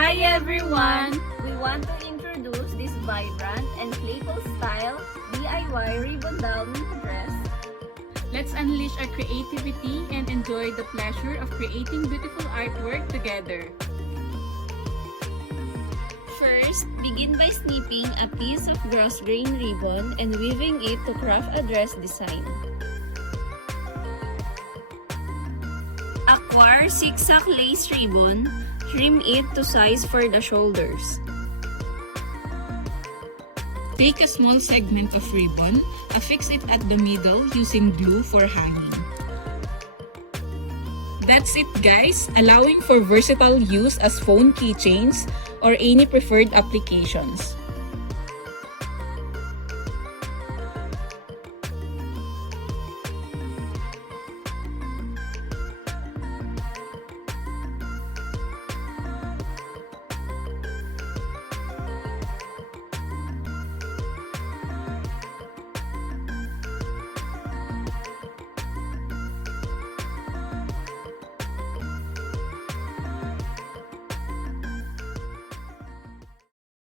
Hi everyone! We want to introduce this vibrant and playful style DIY ribbon doll mini dress. Let's unleash our creativity and enjoy the pleasure of creating beautiful artwork together. First, begin by snipping a piece of gross grain ribbon and weaving it to craft a dress design. Acquire zigzag lace ribbon. Trim it to size for the shoulders. Take a small segment of ribbon, affix it at the middle using glue for hanging. That's it guys, allowing for versatile use as phone keychains or any preferred applications.